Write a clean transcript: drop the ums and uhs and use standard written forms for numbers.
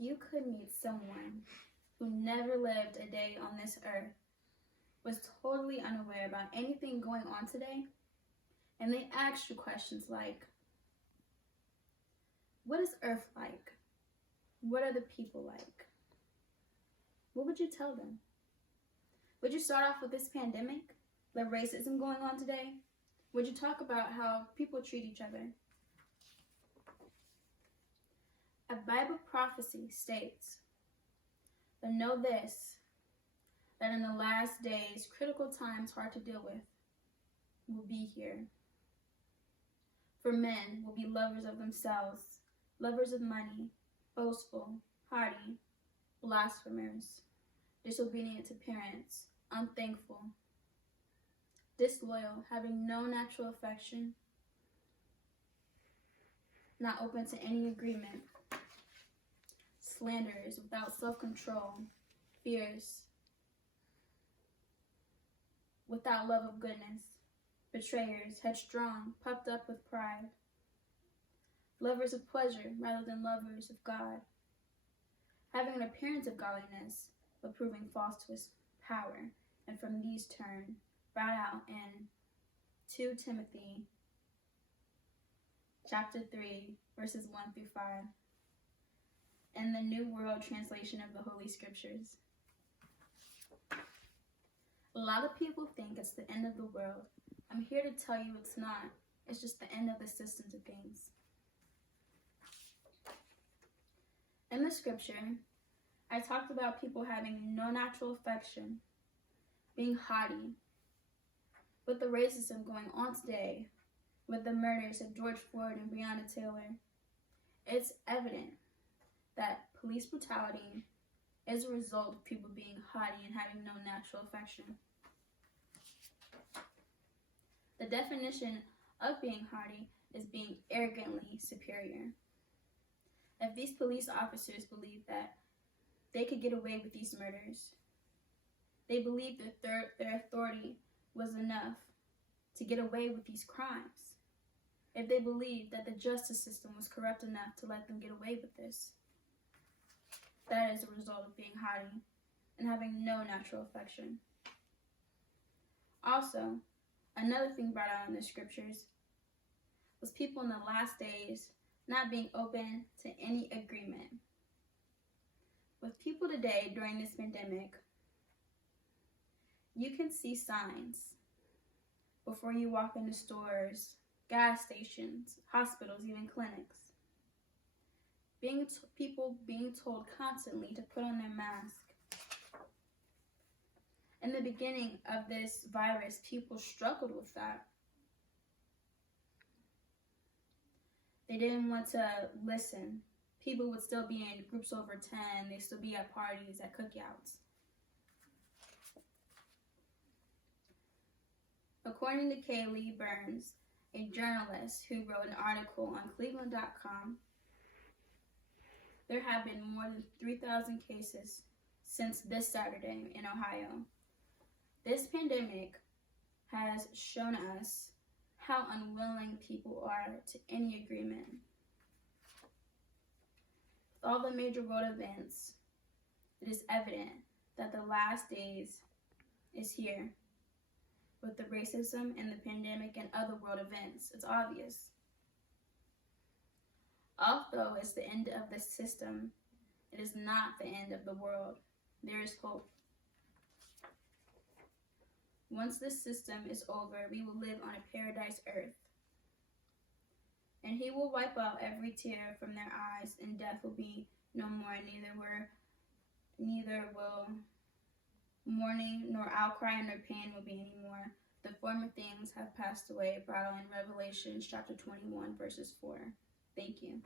you could meet someone who never lived a day on this earth, was totally unaware about anything going on today, and they asked you questions like, what is Earth like? What are the people like? What would you tell them? Would you start off with this pandemic, the racism going on today? Would you talk about how people treat each other? A Bible prophecy states, but know this, that in the last days, critical times hard to deal with will be here. For men will be lovers of themselves, lovers of money, boastful, haughty, blasphemers, disobedient to parents, unthankful, disloyal, having no natural affection, not open to any agreement, slanderers, without self-control, fierce, without love of goodness, betrayers, headstrong, puffed up with pride, lovers of pleasure rather than lovers of God, having an appearance of godliness, but proving false to his power, and from these turn, brought out in 2 Timothy chapter 3, verses 1 through 5, in the New World Translation of the Holy Scriptures. A lot of people think it's the end of the world. I'm here to tell you it's not. It's just the end of the systems of things. In the scripture, I talked about people having no natural affection, being haughty. With the racism going on today, with the murders of George Floyd and Breonna Taylor, it's evident that police brutality is a result of people being haughty and having no natural affection. The definition of being haughty is being arrogantly superior. If these police officers believed that they could get away with these murders, they believed that their authority was enough to get away with these crimes. If they believed that the justice system was corrupt enough to let them get away with this, that is a result of being haughty and having no natural affection. Also, another thing brought out in the scriptures was people in the last days not being open to any agreement. With people today during this pandemic, you can see signs before you walk into stores, gas stations, hospitals, even clinics. People being told constantly to put on their mask. In the beginning of this virus, people struggled with that. They didn't want to listen. People would still be in groups over 10. They'd still be at parties, at cookouts. According to Kaylee Burns, a journalist who wrote an article on Cleveland.com, there have been more than 3,000 cases since this Saturday in Ohio. This pandemic has shown us how unwilling people are to any agreement. With all the major world events, it is evident that the last days is here. With the racism and the pandemic and other world events, it's obvious. Although it's the end of the system, it is not the end of the world. There is hope. Once this system is over, we will live on a paradise earth. And he will wipe out every tear from their eyes, and death will be no more. Neither will mourning, nor outcry, nor pain will be any more. The former things have passed away, brought out in Revelation chapter 21, verses 4. Thank you.